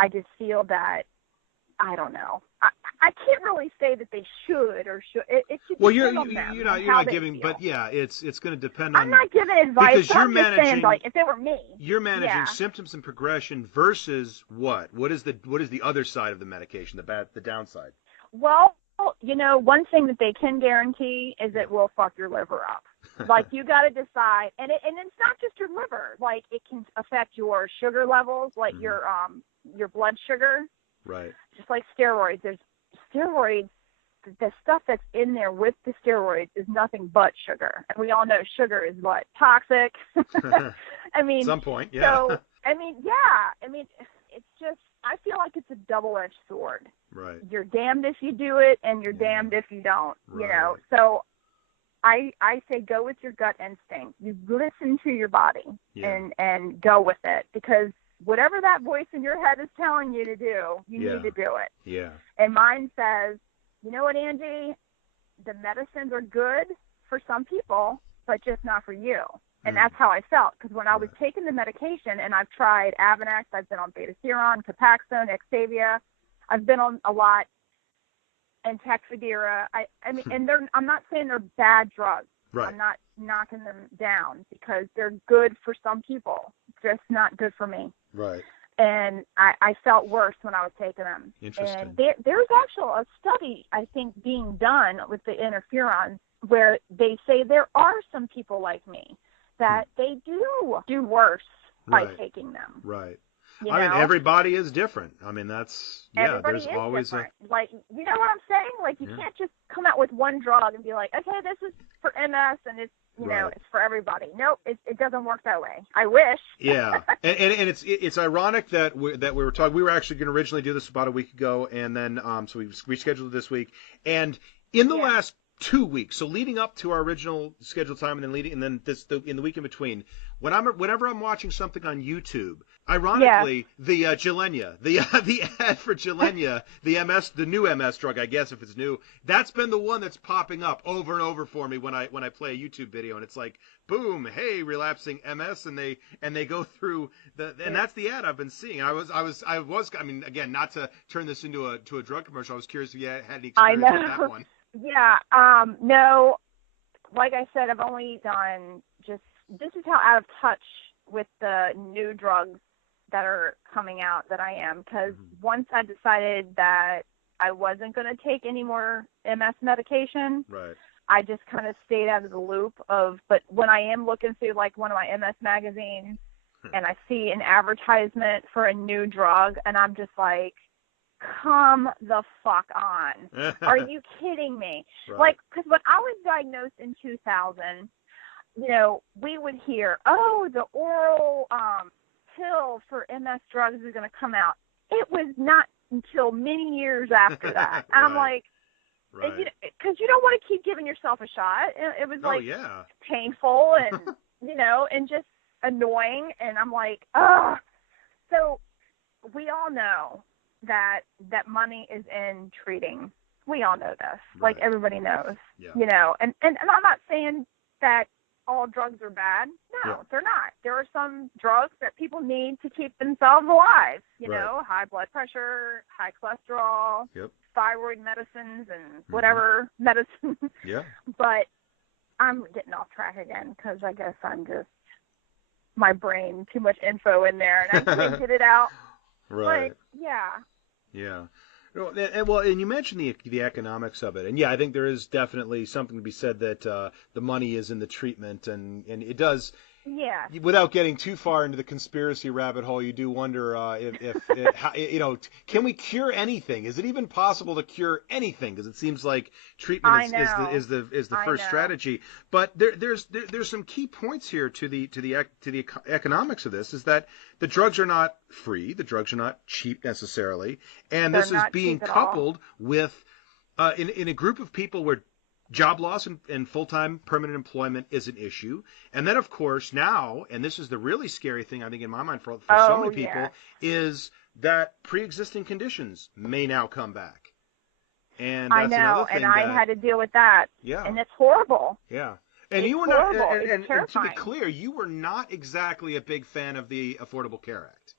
I just feel that, I don't know. I can't really say that they should or should. It should depend on them. You're not giving, but it's going to depend on. I'm not giving advice. Because you're managing. Saying, like, if it were me. You're managing symptoms and progression versus what? What is the other side of the medication? The downside. Well, you know, one thing that they can guarantee is it will fuck your liver up. Like, you got to decide, and it's not just your liver. Like, it can affect your sugar levels, like your blood sugar. Right. Just like steroids. There's steroids, the stuff that's in there with the steroids is nothing but sugar. And we all know sugar is what? Toxic. I mean, at some point, yeah. So, I mean, it's just, I feel like it's a double-edged sword. Right. You're damned if you do it, and you're damned if you don't, you know. So I say go with your gut instinct. You listen to your body and go with it, because whatever that voice in your head is telling you to do, you need to do it. Yeah. And mine says, you know what, Angie? The medicines are good for some people, but just not for you. And that's how I felt, because when I was taking the medication, and I've tried Avonex, I've been on Betaseron, Copaxone, Xavia, I've been on a lot, and Tecfidera. I mean, and I'm not saying they're bad drugs. Right. I'm not knocking them down, because they're good for some people, just not good for me. Right. And I felt worse when I was taking them. Interesting. And there's actually a study, I think, being done with the interferons, where they say there are some people like me that they do worse by taking them. Right. You I know? mean, everybody is different. I mean, that's, Everybody there's is always different. Like, you know what I'm saying? Like, you can't just come out with one drug and be like, okay, this is for MS and it's, you know, it's for everybody. Nope, it doesn't work that way. I wish. Yeah, and it's ironic that we were talking. We were actually going to originally do this about a week ago, and then so we rescheduled it this week. And in the last 2 weeks, so leading up to our original scheduled time, and then in the week in between, whenever I'm watching something on YouTube, ironically, the Gilenya, the ad for Gilenya, the new MS drug, I guess if it's new, that's been the one that's popping up over and over for me when I play a YouTube video, and it's like, boom, hey, relapsing MS, and they go through and that's the ad I've been seeing. I mean, again, not to turn this into a drug commercial. I was curious if you had any experience with that one. Yeah, no, like I said, I've only done this is how out of touch with the new drugs that are coming out that I am, because once I decided that I wasn't going to take any more MS medication, I just kind of stayed out of the loop but when I am looking through like one of my MS magazines and I see an advertisement for a new drug and I'm just like, come the fuck on. Are you kidding me? Like, because when I was diagnosed in 2000, you know, we would hear, oh, the oral pill for MS drugs is going to come out. It was not until many years after that. And I'm like, because you don't want to keep giving yourself a shot. It was like painful and, you know, and just annoying. And I'm like, ugh. So we all know that money is in treating. We all know this. Like, everybody knows, you know, and I'm not saying that all drugs are bad. No, they're not. There are some drugs that people need to keep themselves alive, you know, high blood pressure, high cholesterol, thyroid medicines, and whatever medicine. But I'm getting off track again because I guess I'm just, my brain, too much info in there, and I can't get it out. Like, yeah. And you mentioned the economics of it, and I think there is definitely something to be said that the money is in the treatment, and it does. Yeah. Without getting too far into the conspiracy rabbit hole, you do wonder you know, can we cure anything? Is it even possible to cure anything? Because it seems like treatment is the first strategy. But there's some key points here to the economics of this. Is that the drugs are not free, the drugs are not cheap necessarily, and this is being coupled with in a group of people where job loss and full-time permanent employment is an issue. And then, of course, now, and this is the really scary thing, I think, in my mind for so many people, is that pre-existing conditions may now come back. And that's another thing. And I had to deal with that. Yeah. And it's horrible. Yeah. And you were not, and to be clear, you were not exactly a big fan of the Affordable Care Act.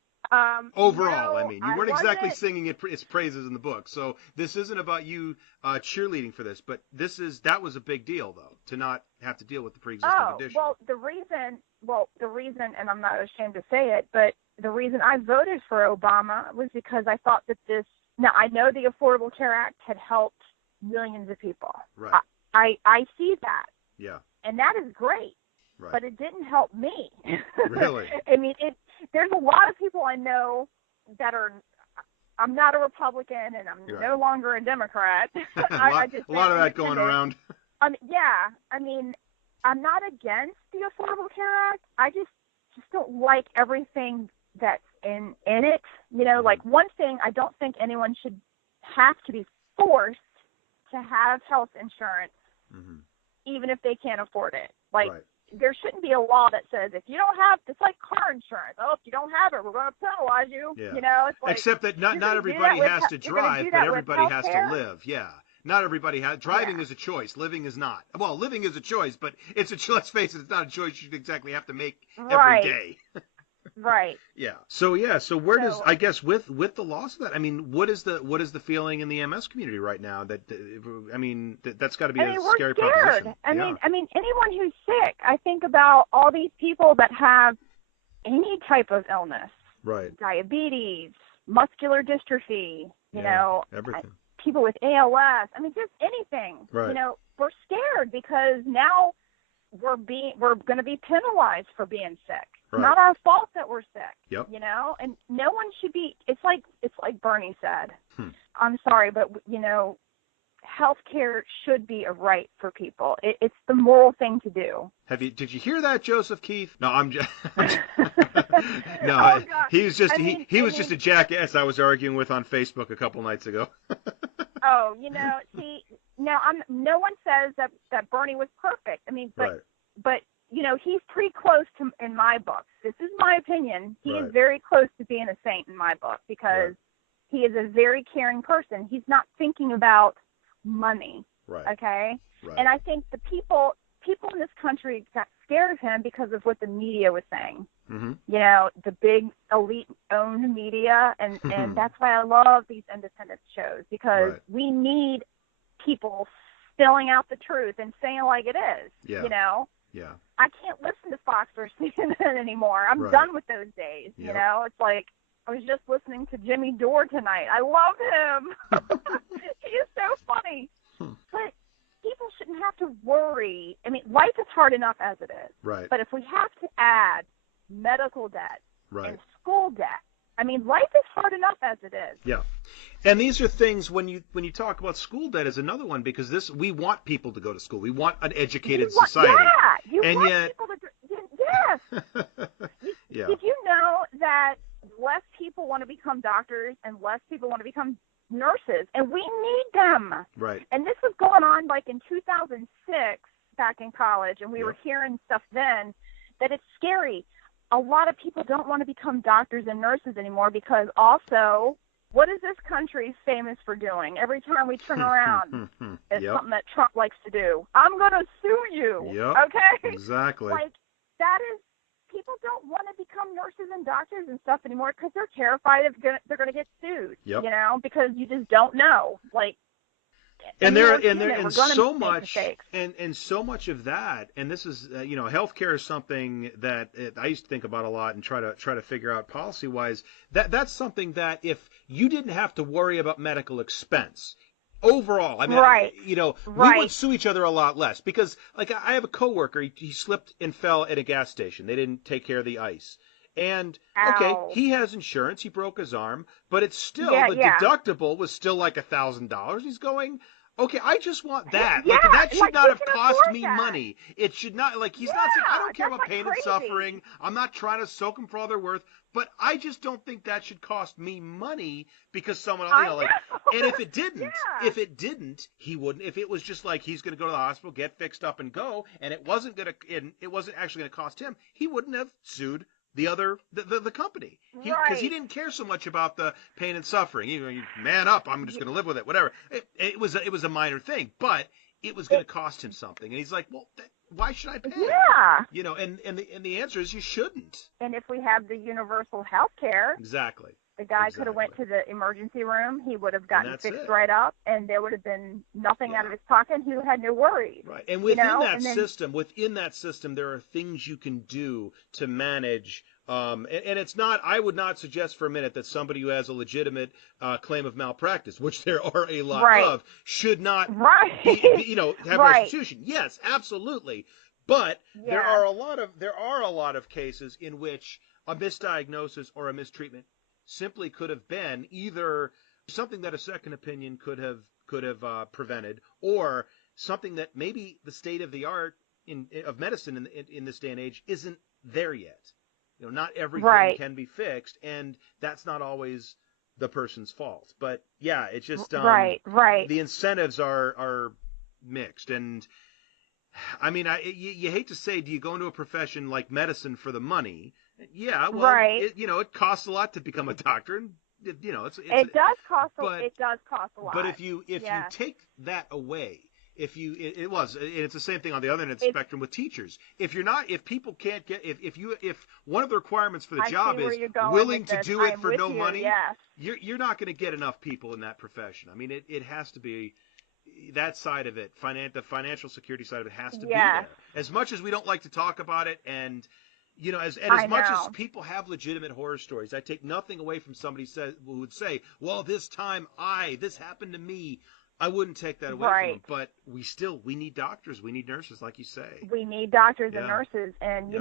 Overall, I mean, you weren't exactly singing its praises in the book. So this isn't about you cheerleading for this, but that was a big deal, though, to not have to deal with the pre-existing condition. Well, the reason, and I'm not ashamed to say it, but the reason I voted for Obama was because I thought that now I know the Affordable Care Act had helped millions of people. Right. I see that. Yeah. And that is great. Right. But it didn't help me. Really? I mean, there's a lot of people I know that I'm not a Republican and I'm no longer a Democrat. a lot of that going around. Yeah. I mean, I'm not against the Affordable Care Act. I just don't like everything that's in it. You know, like one thing, I don't think anyone should have to be forced to have health insurance, even if they can't afford it. Like, there shouldn't be a law that says if you don't have, it's like car insurance. Oh, if you don't have it, we're going to penalize you. Yeah. You know, it's like, except that not everybody has to drive, but everybody has to live. Yeah. Not everybody has. Driving is a choice. Living is not. Well, living is a choice, but it's a choice. Let's face it, it's not a choice you exactly have to make every day. Right. Yeah. So where does, I guess, with the loss of that, I mean, what is the feeling in the MS community right now? That's got to be a scary proposition. I mean, anyone who's sick, I think about all these people that have any type of illness. Right. Diabetes, muscular dystrophy, you know, everything. People with ALS. I mean, just anything. Right. You know, we're scared because now we're going to be penalized for being sick. Right. It's not our fault that we're sick. Yep. You know, and no one should be. It's like Bernie said. I'm sorry, but healthcare should be a right for people. It's the moral thing to do. Did you hear that, Joseph Keith? No, I'm just. No, oh, he was just just a jackass I was arguing with on Facebook a couple nights ago. Oh, see, no one says that Bernie was perfect. I mean, but he's pretty close to, in my book. This is my opinion. He is very close to being a saint in my book because he is a very caring person. He's not thinking about money. Right. Okay. Right. And I think the people in this country got scared of him because of what the media was saying. Mm-hmm. The big elite-owned media, and that's why I love these independent shows because we need people spilling out the truth and saying it like it is. Yeah. Yeah. I can't listen to Fox or CNN anymore. I'm done with those days. Yep. It's like I was just listening to Jimmy Dore tonight. I love him. He is so funny. But people shouldn't have to worry. I mean, life is hard enough as it is. Right. But if we have to add medical debt and school debt, I mean, life is hard enough as it is. Yeah. And these are things when you talk about school debt is another one because we want people to go to school. We want an educated society. Yeah. You and want yet, people to yes. Did you know that less people want to become doctors and less people want to become nurses, and we need them. Right. And this was going on like in 2006 back in college, and we were hearing stuff then that it's scary. A lot of people don't want to become doctors and nurses anymore because also, what is this country famous for doing? Every time we turn around, it's something that Trump likes to do. I'm going to sue you. Yep. Okay? Exactly. Like, that is, people don't want to become nurses and doctors and stuff anymore because they're terrified they're going to get sued. Yep. Because you just don't know. Like, and so much and so much of that, and this is healthcare is something that I used to think about a lot and try to figure out policy wise. That's something that if you didn't have to worry about medical expense overall, I mean, we would sue each other a lot less because, like, I have a coworker. He slipped and fell at a gas station. They didn't take care of the ice. And, okay, he has insurance. He broke his arm. But it's still, deductible was still like $1,000. He's going, okay, I just want that. Yeah, like, that should not have cost me money. It should not, like, he's not saying, I don't care about pain and suffering. I'm not trying to soak them for all they're worth. But I just don't think that should cost me money because someone else, and if it didn't, he wouldn't. If it was just like he's going to go to the hospital, get fixed up, and go, and it wasn't actually going to cost him, he wouldn't have sued the company because he didn't care so much about the pain and suffering. You man up, I'm just going to live with it, whatever. It was a minor thing, but it was going to cost him something, and he's like, well. Why should I pay? Yeah. And the answer is you shouldn't. And if we have the universal health care. Exactly. The guy could have went to the emergency room. He would have gotten fixed right up, and there would have been nothing out of his pocket, and he had no worries. Right. And within that system, there are things you can do to manage. And it's not. I would not suggest for a minute that somebody who has a legitimate claim of malpractice, which there are a lot of, should not, have restitution. Yes, absolutely. But there are a lot of cases in which a misdiagnosis or a mistreatment simply could have been either something that a second opinion could have prevented, or something that maybe the state of the art of medicine in this day and age isn't there yet. Not everything can be fixed, and that's not always the person's fault. But yeah, it's just the incentives are mixed, and I mean, you hate to say, do you go into a profession like medicine for the money? Yeah, well, it costs a lot to become a doctor, and it does cost a lot. But if you take that away. It's the same thing on the other end of the spectrum with teachers. If people can't get, if one of the requirements for the job is willing to do it for no money, you're not going to get enough people in that profession. I mean, it has to be that side of it. The financial security side of it has to be there. As much as we don't like to talk about it, and as much as people have legitimate horror stories, I take nothing away from somebody who would say, well, this happened to me. I wouldn't take that away from them, but we need doctors, we need nurses, like you say. We need doctors and nurses, and you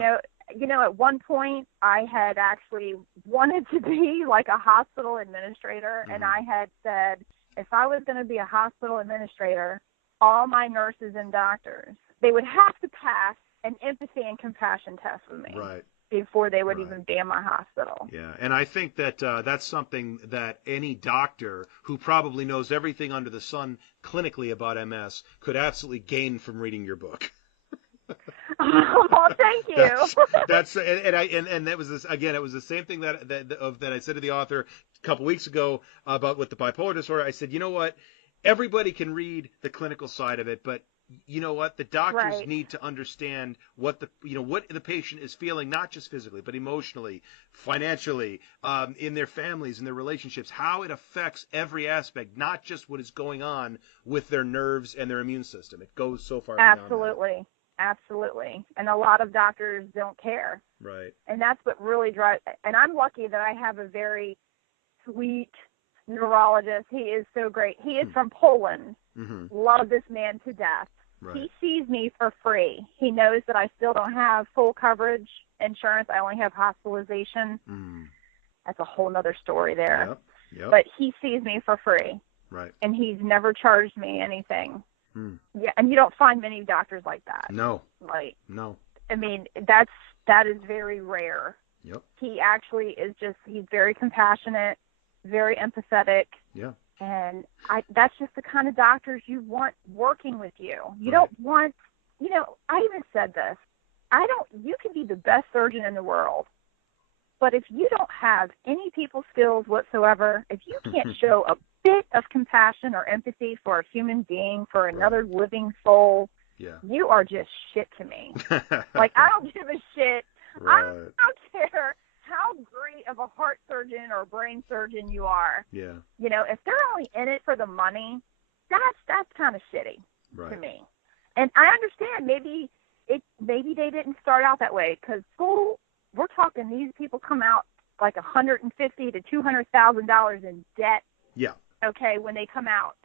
know, at one point I had actually wanted to be like a hospital administrator, and I had said if I was going to be a hospital administrator, all my nurses and doctors, they would have to pass an empathy and compassion test with me. Right. Before they would even be in my hospital. Yeah, and I think that that's something that any doctor who probably knows everything under the sun clinically about MS could absolutely gain from reading your book. Oh, thank you. And that was this, again. It was the same thing that I said to the author a couple weeks ago about with the bipolar disorder. I said, you know what, everybody can read the clinical side of it, but you know what? The doctors need to understand what the patient is feeling, not just physically, but emotionally, financially, in their families, in their relationships, how it affects every aspect, not just what is going on with their nerves and their immune system. It goes so far beyond that. Absolutely. And a lot of doctors don't care. Right. And that's what really drives. And I'm lucky that I have a very sweet neurologist. He is so great. He is from Poland. Love this man to death. Right. He sees me for free. He knows that I still don't have full coverage insurance. I only have hospitalization. That's a whole other story there. Yep. But he sees me for free. Right. And he's never charged me anything. Yeah, and you don't find many doctors like that. No. No. I mean, that is very rare. Yep. He actually is he's very compassionate, very empathetic. Yeah. And that's just the kind of doctors you want working with you. You don't want, I even said this, you can be the best surgeon in the world, but if you don't have any people skills whatsoever, if you can't show a bit of compassion or empathy for a human being, for another living soul, you are just shit to me. Like, I don't give a shit. I don't care how great of a heart surgeon or brain surgeon you are. Yeah. If they're only in it for the money, that's kind of shitty to me. And I understand maybe they didn't start out that way, because school, we're talking these people come out like $150,000 to $200,000 in debt. Yeah. Okay, when they come out,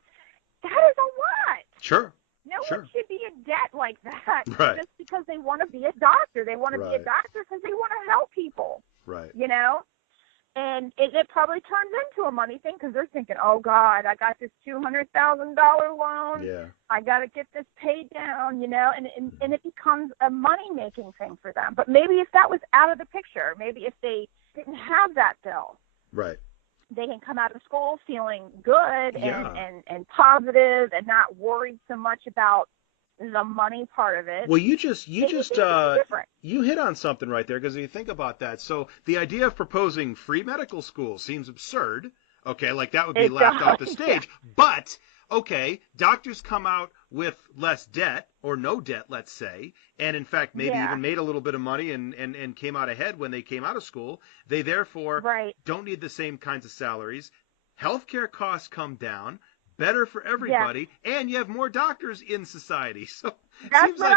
that is a lot. Sure. No one should be in debt like that just because they want to be a doctor. They want to be a doctor because they want to help people. Right. And it probably turns into a money thing because they're thinking, oh, God, I got this $200,000 loan. Yeah. I got to get this paid down, and it becomes a money-making thing for them. But maybe if that was out of the picture, maybe if they didn't have that bill. Right. They can come out of school feeling good and positive and not worried so much about the money part of it. Well, you hit on something right there, because if you think about that, so the idea of proposing free medical school seems absurd. Okay, like that would be laughed off the stage. Yeah. But okay, doctors come out with less debt or no debt, let's say, and in fact maybe even made a little bit of money and came out ahead when they came out of school. They therefore don't need the same kinds of salaries. Healthcare costs come down. Better for everybody, and you have more doctors in society. So it seems like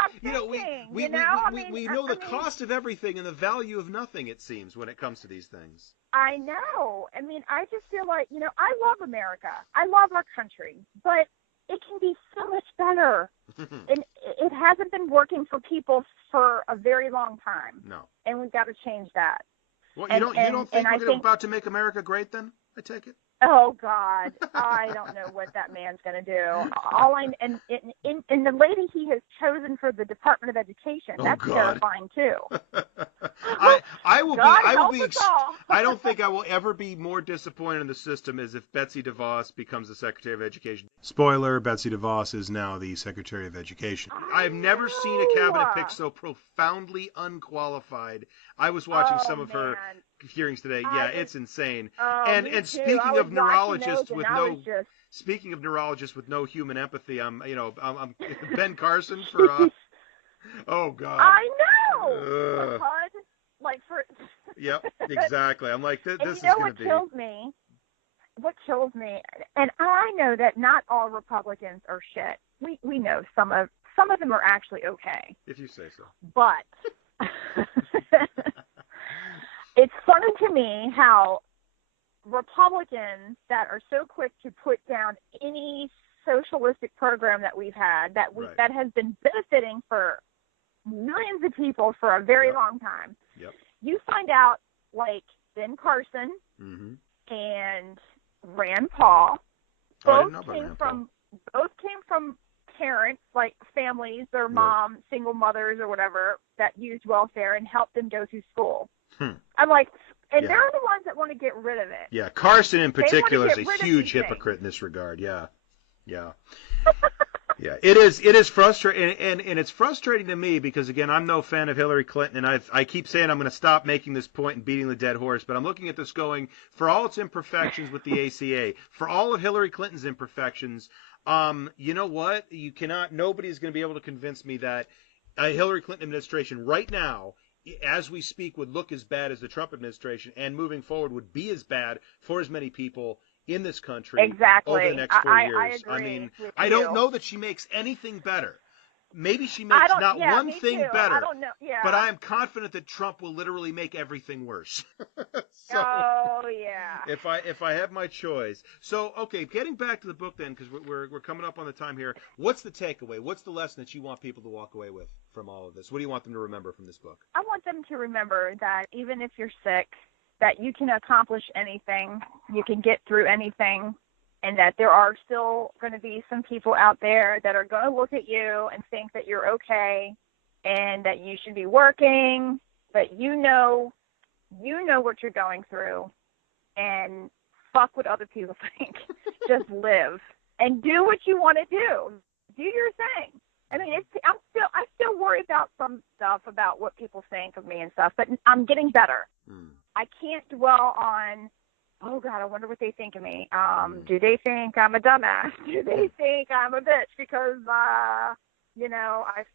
we know the cost of everything and the value of nothing. It seems when it comes to these things. I know. I mean, I just feel like I love America. I love our country, but it can be so much better. And it hasn't been working for people for a very long time. No, and we've got to change that. Well, you don't think we're about to make America great then? I take it. Oh God, I don't know what that man's going to do. And the lady he has chosen for the Department of Education, that's terrifying too. I don't think I will ever be more disappointed in the system as if Betsy DeVos becomes the Secretary of Education. Spoiler: Betsy DeVos is now the Secretary of Education. I've never seen a cabinet pick so profoundly unqualified. I was watching some of her hearings today. It's insane. And speaking of neurologists with no human empathy, I'm Ben Carson for oh God. I know. Yep, exactly. I'm like, this is going to be. What kills me, and I know that not all Republicans are shit. We know some of them are actually okay. If you say so. But it's funny to me how Republicans that are so quick to put down any socialistic program that we've had that has been benefiting for millions of people for a very long time. Yep. You find out, like Ben Carson and Rand Paul, both came from parents, like families, their mom, single mothers or whatever, that used welfare and helped them go through school. I'm like, and they're the ones that want to get rid of it. Yeah, Carson in particular is a huge hypocrite in this regard. Yeah. Yeah, it is frustrating, and it's frustrating to me because, again, I'm no fan of Hillary Clinton, and I keep saying I'm going to stop making this point and beating the dead horse, but I'm looking at this going, for all its imperfections with the ACA, for all of Hillary Clinton's imperfections, you know what? Nobody's going to be able to convince me that a Hillary Clinton administration right now, as we speak, would look as bad as the Trump administration, and moving forward would be as bad for as many people in this country over the next 4 years. I mean, I don't know that she makes anything better. Maybe she makes not one thing better. I don't know. Yeah. But I am confident that Trump will literally make everything worse. So, if I have my choice. So, okay, getting back to the book then, because we're coming up on the time here. What's the takeaway? What's the lesson that you want people to walk away with from all of this? What do you want them to remember from this book? I want them to remember that even if you're sick, that you can accomplish anything, you can get through anything, and that there are still going to be some people out there that are going to look at you and think that you're okay and that you should be working, but you know what you're going through, and fuck what other people think. Just live and do what you want to do. Do your thing. I mean, I still worry about some stuff about what people think of me and stuff, but I'm getting better. I can't dwell on, oh God, I wonder what they think of me. Do they think I'm a dumbass? Do they think I'm a bitch because, I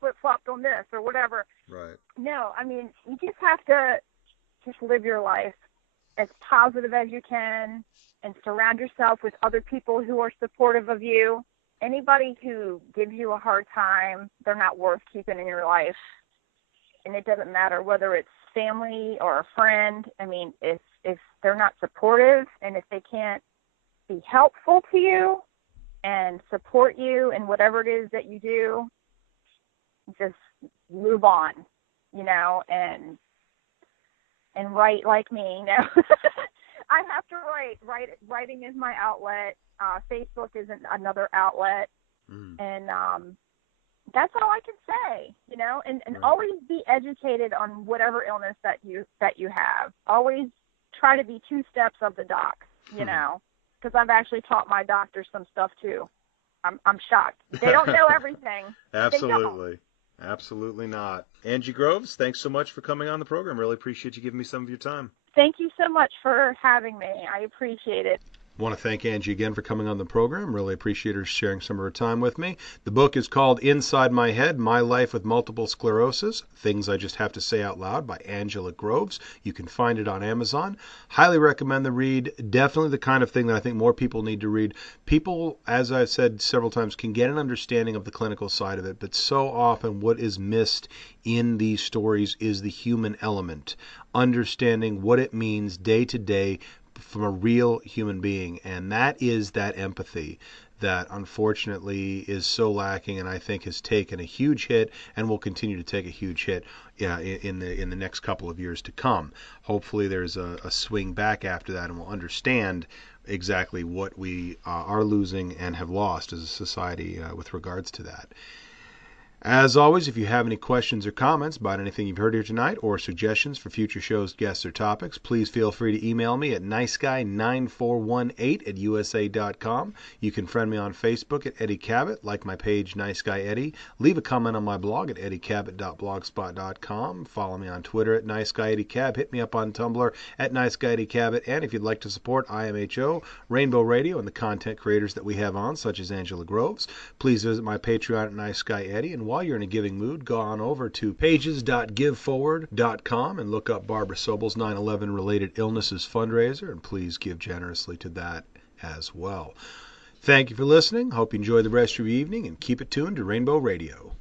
flip-flopped on this or whatever? Right. No, I mean, you just have to just live your life as positive as you can and surround yourself with other people who are supportive of you. Anybody who gives you a hard time, they're not worth keeping in your life. And it doesn't matter whether it's family or a friend. I mean, if they're not supportive and if they can't be helpful to you and support you in whatever it is that you do, just move on, and write like me. I have to write. Writing is my outlet. Facebook is another outlet. And that's all I can say, and always be educated on whatever illness that you have. Always try to be 2 steps of the doc, because I've actually taught my doctors some stuff too. I'm shocked. They don't know everything. Absolutely. Absolutely not. Angie Groves, thanks so much for coming on the program. Really appreciate you giving me some of your time. Thank you so much for having me. I appreciate it. I want to thank Angie again for coming on the program. Really appreciate her sharing some of her time with me. The book is called Inside My Head, My Life with Multiple Sclerosis, Things I Just Have to Say Out Loud by Angela Groves. You can find it on Amazon. Highly recommend the read. Definitely the kind of thing that I think more people need to read. People, as I've said several times, can get an understanding of the clinical side of it, but so often what is missed in these stories is the human element, understanding what it means day to day from a real human being, and that is that empathy that unfortunately is so lacking, and I think has taken a huge hit and will continue to take a huge hit in the next couple of years to come. Hopefully there's a swing back after that, and we'll understand exactly what we are losing and have lost as a society with regards to that. As always, if you have any questions or comments about anything you've heard here tonight or suggestions for future shows, guests, or topics, please feel free to email me at niceguy9418@usa.com. You can friend me on Facebook at Eddie Cabot, like my page Niceguy Eddie. Leave a comment on my blog at eddiecabot.blogspot.com. Follow me on Twitter at NiceGuyEddieCab. Hit me up on Tumblr at NiceGuyEddieCabot. And if you'd like to support IMHO, Rainbow Radio, and the content creators that we have on, such as Angela Groves, please visit my Patreon at Niceguy Eddie. And while you're in a giving mood, go on over to pages.giveforward.com and look up Barbara Sobel's 9/11 related illnesses fundraiser, and please give generously to that as well. Thank you for listening. Hope you enjoy the rest of your evening, and keep it tuned to Rainbow Radio.